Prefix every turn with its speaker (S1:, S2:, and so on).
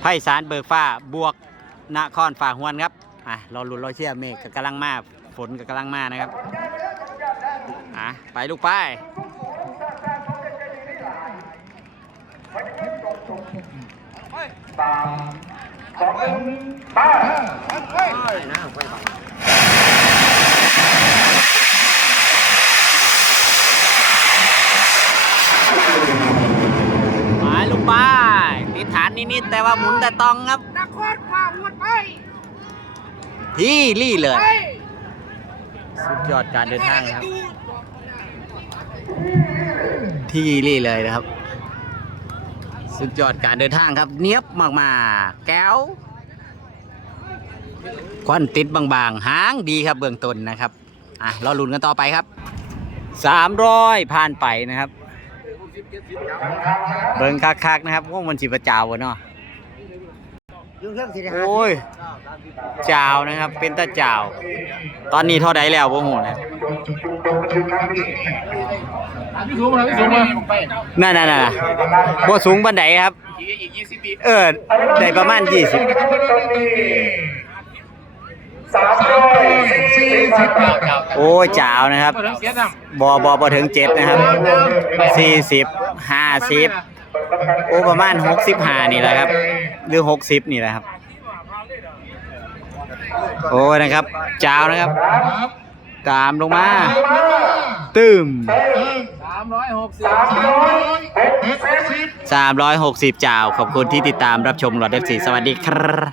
S1: ไพศาลเบิกฟ้าบวกนครฝ่าหวนครับอะเรอลุ้นรอเชื่อเมฆกำลังมาฝนกำลังมานะครับอะไปลูกไปหมายลูกป้ายติดฐา นนิดๆแต่ว่าหมุนแต่ตองครับ
S2: นครฝ่าหวดไป
S1: ที่รี่เลย
S2: ไป
S1: สุดยอดการเดินทางนะครับ ที่รี่เลยนะครับ สุดยอดการเดินทางครับ เนียบมากๆแก้วควันติดบางๆหางดีครับเบื้องต้นนะครับอะรอลุ้นกันต่อไปครับ 300 ผ่านไปนะครับ เบิ่งคักๆนะครับว่ามันสิประจาวะเนาะ
S2: ยุ่งเรื่องสิ
S1: โอ้ยจาวนะครับ เป็นตาจาว ตอนนี้เท่าใดแล้วบ่ฮู้นะ
S3: พี่สูงมาพี่สูงมา
S1: นั่นๆๆบ่สูงปานใดครับ
S3: อีกยี่สิบปี
S1: เออได้ประมาณ20 โอ้ยจาวนะครับ
S3: มาถึงเสียน้
S1: บ่บ่บ่ถึง7นะครับ40 50โอ้ประมาณ65นี่แหละครับ หรือ60นี่แหละครับ โอ้ยนะครับจาวนะครับ ตามลงมา ตึม
S3: สามร้อยหกสิบ
S1: 360จาว ขอบคุณที่ติดตามรับชมหลอดเอฟซีสวัสดีครับ